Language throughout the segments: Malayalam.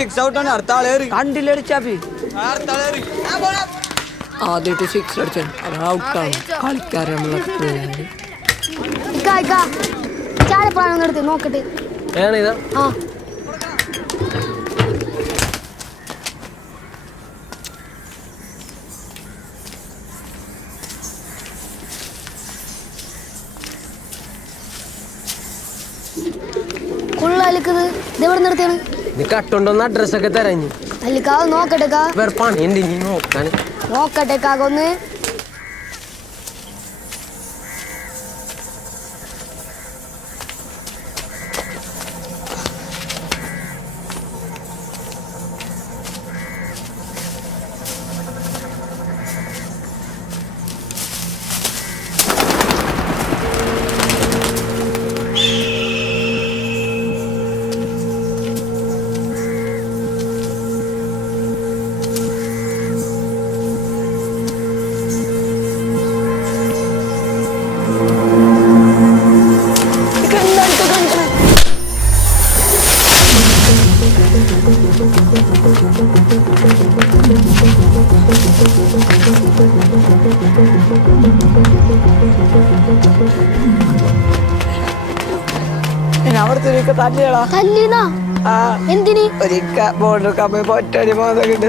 സിക്സ് ഔട്ടാണ്. അടുത്ത ആളേറി കണ്ടില്ലടിച്ചാപ്പി ആദ്യമായിട്ട് സിക്സ് അടിച്ചു. അത് ഔട്ടാണ്. കളിക്കാരുള്ള ചാലപ്പാണെന്നെടുത്ത് നോക്കട്ടെ. ആ കൊള്ളാലിക്കത് ഇതെവിടെ നിർത്തിയാണ്? നീ കട്ടുണ്ടോന്ന് അഡ്രസ്സൊക്കെ തരാഞ്ഞു അല്ലിക്കാവ് നോക്കട്ടെക്കാ. പണിയുണ്ട് നീ നോക്കാൻ. നോക്കട്ടെക്കാകൊന്ന്. എന്തിന് ബോർഡർ കമ്പി പൊറ്റടി പോകുന്നുണ്ട്.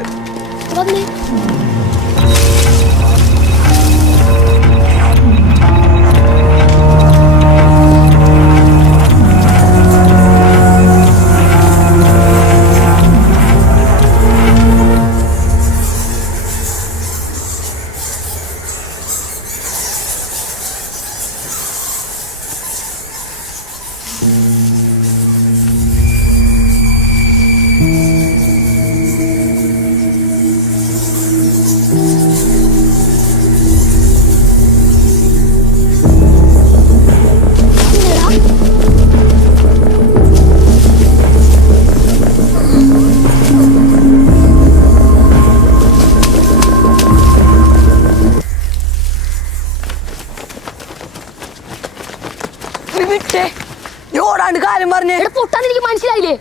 കാര്യം പറഞ്ഞേ പൊട്ടാന്ന് എനിക്ക് മനസ്സിലായില്ലേ?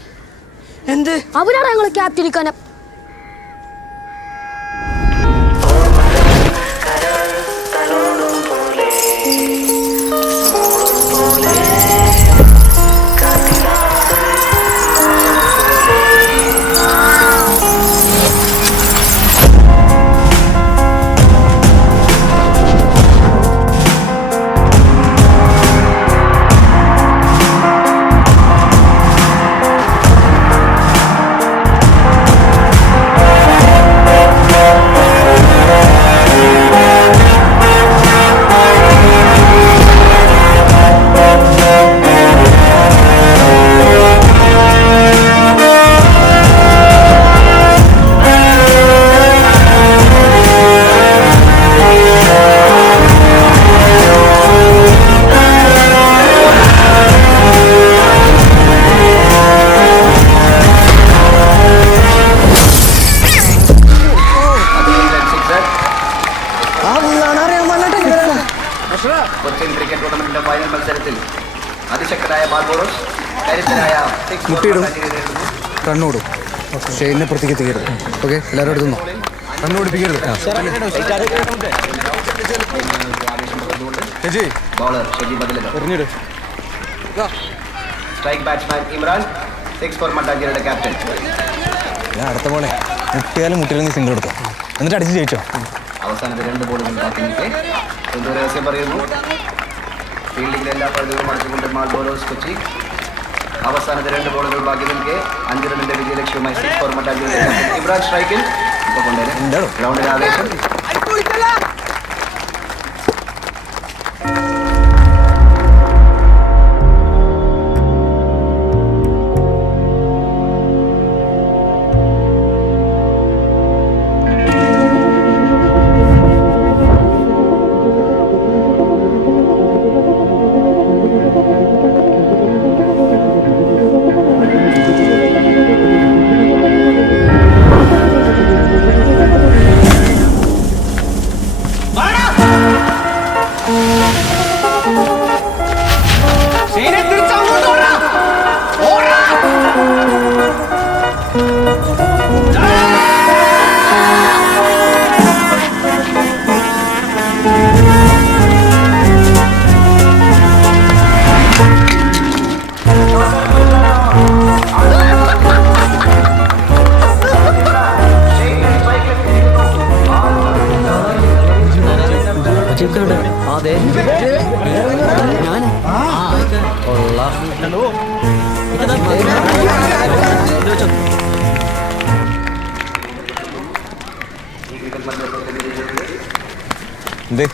എന്ത് അവരാണ് ഞങ്ങളെ ക്യാപ്റ്റനിക്കാനെ. കൊച്ചിൻ ക്രിക്കറ്റ് ടൂർണമെന്റിന്റെ ഫൈനൽ മത്സരത്തിൽ അതിശക്തരായ ബാർബോറോസ് കരുത്തരായ കണ്ണോടും ഷെയ്നെ പുറത്തേക്ക് തീരരുത്. ഓക്കെ, എല്ലാവരും എടുത്തുന്നോ. കണ്ണോടിപ്പിക്കരുത്. ബൗളർ ഷെജി ബദലോ, സ്ട്രൈക്ക് ബാറ്റ്സ്മാൻ ഇമ്രാൻ, 6 ഫോർ മട്ടാഞ്ചേരിയുടെ ക്യാപ്റ്റൻ. ഞാൻ അടുത്ത ബോളെ മുട്ടിയാലും മുട്ടിയില്ലെങ്കിൽ സിംഗിൾ എടുത്തോ, എന്നിട്ട് അടിച്ച് ജയിച്ചോ. അവസാനത്തെ 2 ബോളുകൾ കാത്തിനിൽക്കെ എന്തോ രഹസ്യം പറയുന്നു. ഫീൽഡിംഗിലെ എല്ലാ പഴുതുകളും അടച്ചുകൊണ്ട് ബാർബോറോസ് കൊച്ചി. അവസാനത്തെ 2 ബോളുകൾ ബാക്കി നിൽക്കെ 5 റണ്ണിന്റെ വിജയലക്ഷ്യവുമായി 6 ഫോർ മട്ടാഞ്ചേരിയുടെ ക്യാപ്റ്റൻ ഇമ്രാൻ സ്ട്രൈക്കിൽ. ഇപ്പോൾ കൊണ്ടുവരും ഗ്രൗണ്ടിലെ ആവേശം. എന്തേ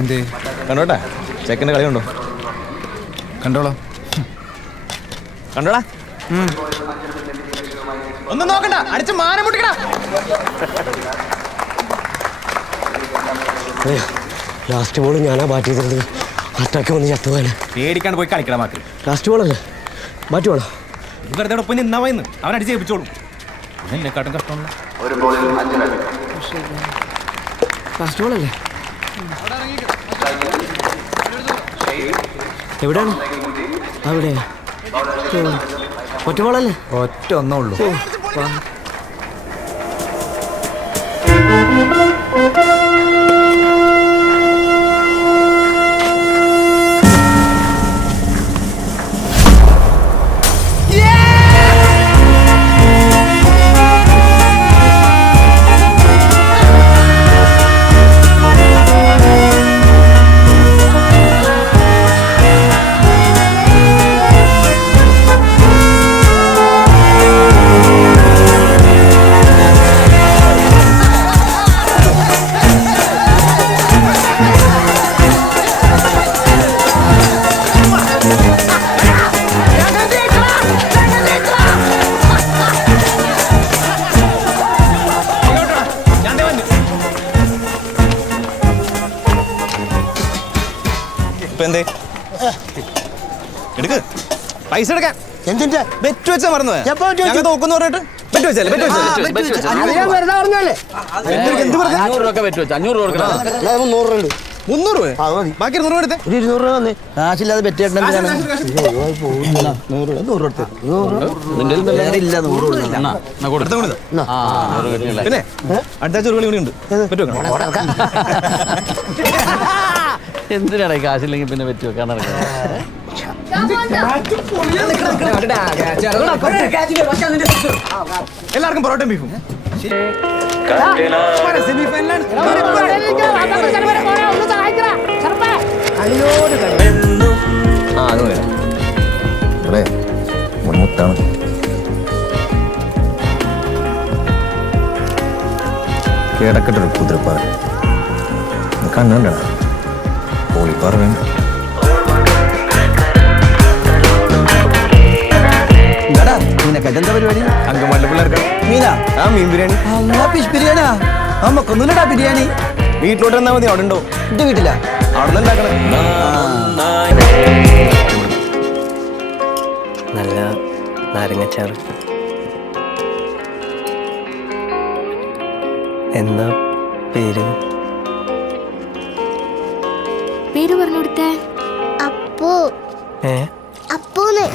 എന്തേ കണ്ടോട്ടെ ചെക്കൻ്റെ കളി കണ്ടോ? കണ്ടോളാം. കണ്ടോടാ. ഒന്നും നോക്കണ്ട, അടിച്ച് മാനം മുട്ടിക്കടാ. ലാസ്റ്റ് ബോൾ ഞാനാ ബാറ്റ് ചെയ്തിരുന്നത്. അറ്റാക്ക് വന്ന് ചത്തുപോയാലേ. പേടിക്കാണ്ട് പോയി കളിക്കട മാക്ക്. ലാസ്റ്റ് ബോളല്ലേ ബാറ്റ് വേണം. വെറുതെ ഒപ്പം നിന്നാ പോയിന്ന് അവൻ അടിച്ച് ഏൽപ്പിച്ചോളും. എന്നെക്കാട്ടും കഷ്ടമുള്ള ഒരു ബോളിൽ 5 റൺ. ലാസ്റ്റ് ബോളല്ലേ? എവിടെയാണ്? അവിടെ ഒറ്റ ബോളല്ലേ? ഒറ്റ ഒന്നേ ഉള്ളൂ. എന്തേ എടുക്ക് പൈസ എടുക്കാൻ. എന്തിന്റെ ബെറ്റ് വെച്ചാ മറന്നു തോക്കുന്നു പറഞ്ഞിട്ട് ബെറ്റ് വെച്ചല്ലേ? ബെറ്റ് വെച്ചല്ലേ? 500 രൂപ പറ്റുമോ? 500 രൂപ കൊടുക്കണം. 300 ഉണ്ട്. 300 രൂപ ബാക്കി 200 രൂപ എടുത്തേ. ഒരു 200 രൂപ വന്നേ. കാശില്ലാതെ ബെറ്റ് ചെയ്യണം. നിന്റെ പിന്നെ അടുത്ത ആഴ്ച ഒരു കളി കൂടി ഉണ്ട്. ബെറ്റ് വെക്കണം. എന്തിനാണ് കാശില്ലെങ്കിൽ പിന്നെ പറ്റി വെക്കാൻ നടക്കുന്നത്? എല്ലാവർക്കും പൊറോട്ടയും ബീഫും. മുത്താണ്. കിടക്കട്ടൊരു കുതിരപ്പാറ കണ്ണുണ്ട പോളിപ്പാറ വേണ്ട. നിനക്കെന്താ പരിപാടി? അങ്കമാലിലെ പിള്ളേർക്ക് മീനാ? ആ മീൻ ബിരിയാണി. ഫിഷ് ബിരിയാണിയാ? നമുക്കൊന്നുമില്ലടാ ബിരിയാണി. വീട്ടിലോട്ട് വന്നാൽ മതി. അവിടെ ഉണ്ടോ? എന്റെ വീട്ടിലാ. അവിടെ നിന്ന് ഉണ്ടാക്കണേ. നല്ല നാരങ്ങച്ചാറ്. എന്താ പേര്? പേര് പറഞ്ഞു കൊടുത്തേ. അപ്പു. അപ്പൂന്ന്.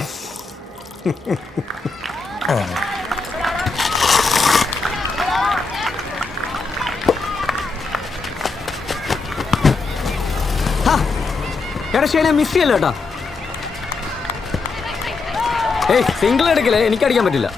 എടാ മിസ് ചെയ്യല്ലോ കേട്ടോ. സിംഗിൾ എടുക്കലേ, എനിക്കടിക്കാൻ പറ്റില്ല.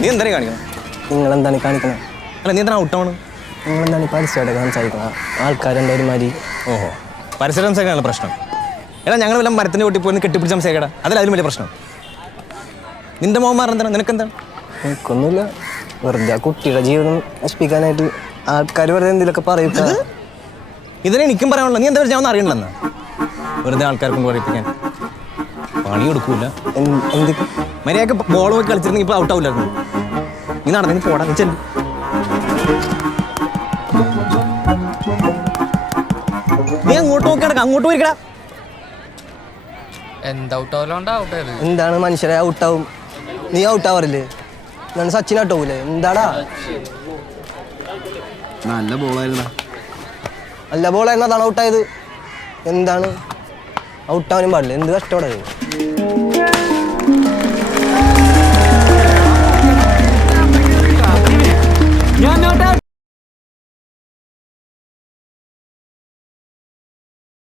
നീ എന്താണ് കാണിക്കണം? നിങ്ങളെന്താണ് കാണിക്കണം? അല്ല നീ എന്താണ് ഔട്ടാണ്? നിങ്ങളെന്താണ് പരസ്യമായിട്ട് സംസാരിക്കണം? ആൾക്കാരെന്താ ഒരുമാതിരി. ഓഹോ, പരസ്യം സംസാരിക്കാനുള്ള പ്രശ്നം. എടാ ഞങ്ങൾ വല്ല മരത്തിൻ്റെ ഒട്ടി പോയി കെട്ടിപ്പിടിച്ച് സംസാരിക്കടാ. അതിലും വലിയ പ്രശ്നം. നിന്റെ മോന്മാർ എന്താണ്? നിനക്കെന്താണ്? എനിക്കൊന്നുമില്ല. വെറുതെ ആ കുട്ടിയുടെ ജീവിതം നശിപ്പിക്കാനായിട്ട് ആൾക്കാർ വെറുതെ എന്തെങ്കിലുമൊക്കെ പറയും. ഇതിനെ എനിക്കും പറയാനുള്ളത്. നീ എന്താ ഞാൻ ഒന്ന് അറിയണമെന്നാ വെറുതെ ആൾക്കാരെ കൊണ്ട് പറയിപ്പിക്കാൻ. പണി കൊടുക്കൂല. എന്ത് മര്യാദക്ക് ബോൾ പോയി കളിച്ചിരുന്നെങ്കിൽ ഇപ്പോൾ ഔട്ടാവില്ലായിരുന്നു. നീ നടന്നു പോടാ. നീ ചെല്ലു. നീ അങ്ങോട്ട് നോക്കി കിടക്കാം. അങ്ങോട്ട് പോയിക്കടാ. എന്താണ് മനുഷ്യരെ ഔട്ടാവും? നീ ഔട്ടാവാറില്ലേ? ഞാൻ സച്ചിൻ ഔട്ടാവൂലേ? എന്താടാ നല്ല ബോളായിരുന്ന. നല്ല ബോളായിരുന്നു, അതാണ് ഔട്ടായത്. എന്താണ് ഔട്ടാവാനും പാടില്ല. എന്ത് കഷ്ടപ്പാടായത്.